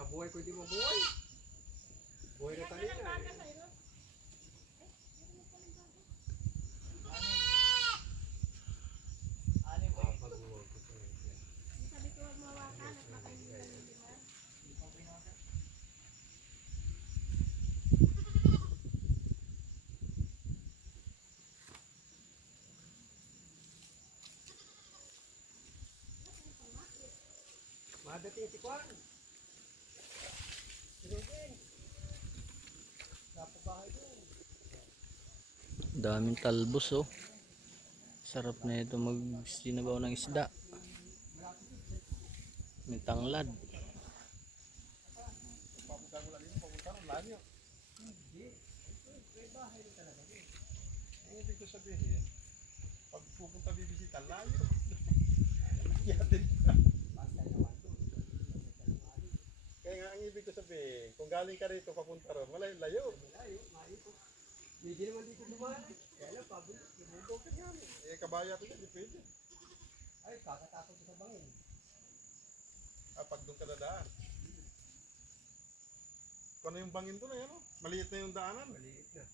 nabuhay ko hindi mabuhay. Buhay na tayo na eh. Papaguwag ko sa ito. Sabi ko huwag mawakan at baka hindi na hindi na. Madating si Kwan. Sinugin. Napabahay doon. Daming talbos oh. Sarap na ito mag-sinabaw ng isda. May tanglad. Papunta ko lang dito, papunta ng lanyo. Hindi. May bahay rin talaga. Ang ibig ko sabihin, pag pupunta bibisita, layo. Yatin ka. Kaya nga ang ibig ko sabihin, kung galing ka rito papunta ron, malayo, layo. Malayo, maiko. Hindi naman dito dumaan. Kaya lang, pabalik. Bubukit nga. Eh, kabaya ko yan, di pwede. Ay, kakatakot ko sa bangin. Ah, pag doon ka dadaan. Kung ano yung bangin doon, ano? Maliit na yung daanan. Maliit na.